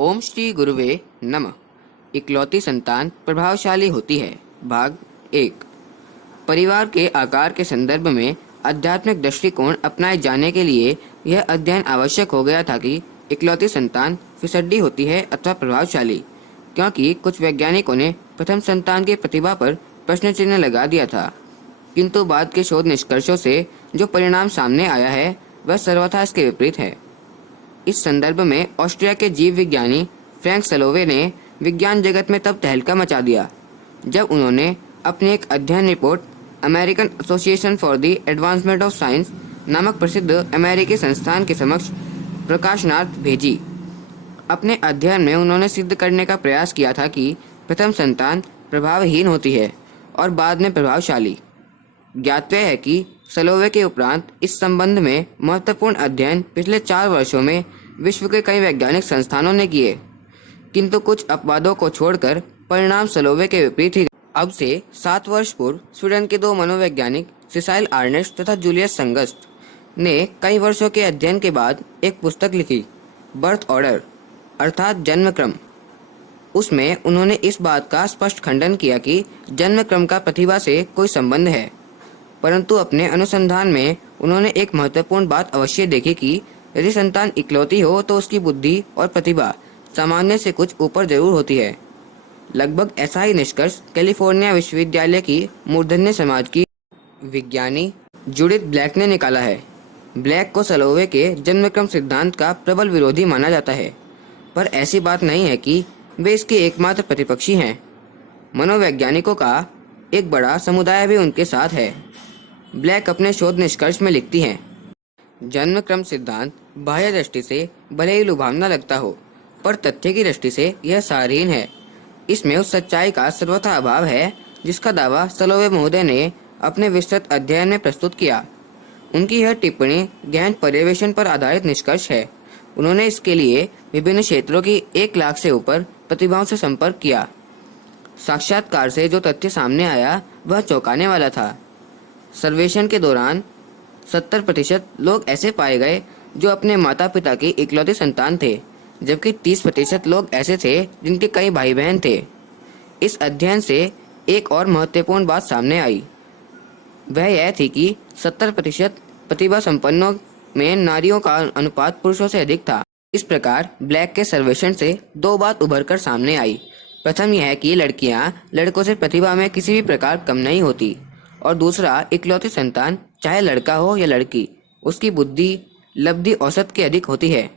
ओम श्री गुरुवे नमः। इकलौती संतान प्रभावशाली होती है। भाग 1। परिवार के आकार के संदर्भ में आध्यात्मिक दृष्टिकोण अपनाए जाने के लिए यह अध्ययन आवश्यक हो गया था कि इकलौती संतान फिसड्डी होती है अथवा प्रभावशाली, क्योंकि कुछ वैज्ञानिकों ने प्रथम संतान की प्रतिभा पर प्रश्न चिन्ह लगा दिया था, किंतु बाद के शोध निष्कर्षों से जो परिणाम सामने आया है वह सर्वथा इसके विपरीत है। इस संदर्भ में ऑस्ट्रिया के जीव विज्ञानी फ्रैंक सलोवे ने विज्ञान जगत में तब तहलका मचा दिया जब उन्होंने अपनी एक अध्ययन report American association for the advancement of science नामक प्रसिद्ध अमेरिकी संस्थान के समक्ष प्रकाशनार्थ भेजी। अपने अध्ययन में उन्होंने सिद्ध करने का प्रयास किया था कि प्रथम संतान प्रभावहीन होती है और बाद में प्रभावशाली। ज्ञातव्य है कि सलोवे के उपरांत इस संबंध में महत्वपूर्ण अध्ययन पिछले 4 वर्षों में विश्व के कई वैज्ञानिक संस्थानों ने किए, किंतु कुछ अपवादों को छोड़कर परिणाम सलोवे के विपरीत ही। अब से 7 वर्ष पूर्व स्वीडन के 2 मनोवैज्ञानिक सिसाइल आर्नेस्ट तथा जूलियस संगस्ट ने कई वर्षों के अध्ययन के बाद एक पुस्तक लिखी, बर्थ ऑर्डर अर्थात जन्म क्रम। उसमें उन्होंने इस बात का स्पष्ट खंडन किया कि जन्म क्रम का प्रतिभा से कोई संबंध है, परंतु अपने अनुसंधान में उन्होंने एक महत्वपूर्ण बात अवश्य देखी कि यदि संतान इकलौती हो तो उसकी बुद्धि और प्रतिभा सामान्य से कुछ ऊपर जरूर होती है। लगभग ऐसा ही निष्कर्ष कैलिफोर्निया विश्वविद्यालय की मूर्धन्य समाज की विज्ञानी जूडिथ ब्लैक ने निकाला है। ब्लैक को सलोवे के जन्मक्रम सिद्धांत का प्रबल विरोधी माना जाता है, पर ऐसी बात नहीं है कि वे इसके एकमात्र प्रतिपक्षी हैं। मनोवैज्ञानिकों का एक बड़ा समुदाय भी उनके साथ है। ब्लैक अपने शोध निष्कर्ष में लिखती हैं, जन्म क्रम सिद्धांत बाह्य दृष्टि से भले ही लुभावना लगता हो, पर तथ्य की दृष्टि से यह सारहीन है। इसमें उस सच्चाई का सर्वथा अभाव है जिसका दावा सलोवे महोदय ने अपने विस्तृत अध्ययन में प्रस्तुत किया। उनकी यह टिप्पणी गहन पर्यवेक्षण पर आधारित निष्कर्ष है। उन्होंने इसके लिए विभिन्न क्षेत्रों की 1 लाख से ऊपर प्रतिभाओं से संपर्क किया। साक्षात्कार से जो तथ्य सामने आया वह चौंकाने वाला था। सर्वेक्षण के दौरान 70% लोग ऐसे पाए गए जो अपने माता पिता की इकलौती संतान थे, जबकि 30% लोग ऐसे थे जिनके कई भाई बहन थे। इस अध्ययन से एक और महत्वपूर्ण बात सामने आई, वह यह थी कि 70% प्रतिभा संपन्नों में नारियों का अनुपात पुरुषों से अधिक था। इस प्रकार ब्लैक के सर्वेक्षण से 2 बात उभर कर सामने आई। प्रथम यह कि लड़कियां लड़कों से प्रतिभा में किसी भी प्रकार कम नहीं होती, और दूसरा, इकलौती संतान चाहे लड़का हो या लड़की, उसकी बुद्धि लब्धि औसत के अधिक होती है।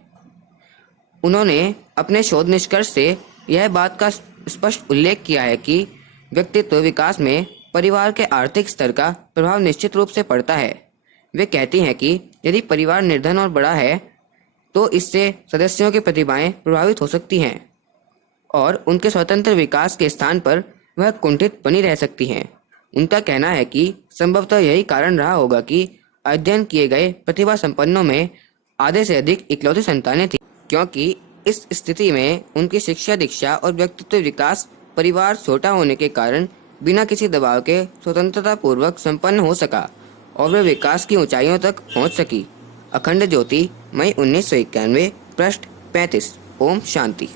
उन्होंने अपने शोध निष्कर्ष से यह बात का स्पष्ट उल्लेख किया है कि व्यक्तित्व विकास में परिवार के आर्थिक स्तर का प्रभाव निश्चित रूप से पड़ता है। वे कहती हैं कि यदि परिवार निर्धन और बड़ा है तो इससे सदस्यों की प्रतिभाएं प्रभावित हो सकती हैं और उनके स्वतंत्र विकास के स्थान पर वह कुंठित बनी रह सकती हैं। उनका कहना है कि संभवतः यही कारण रहा होगा कि अध्ययन किए गए प्रतिभा संपन्नों में आधे से अधिक इकलौती संतानें थीं, क्योंकि इस स्थिति में उनकी शिक्षा दीक्षा और व्यक्तित्व विकास परिवार छोटा होने के कारण बिना किसी दबाव के स्वतंत्रता पूर्वक संपन्न हो सका और वे विकास की ऊंचाइयों तक पहुंच सकी। अखंड ज्योति, मई 1991, पृष्ठ 35। ओम शांति।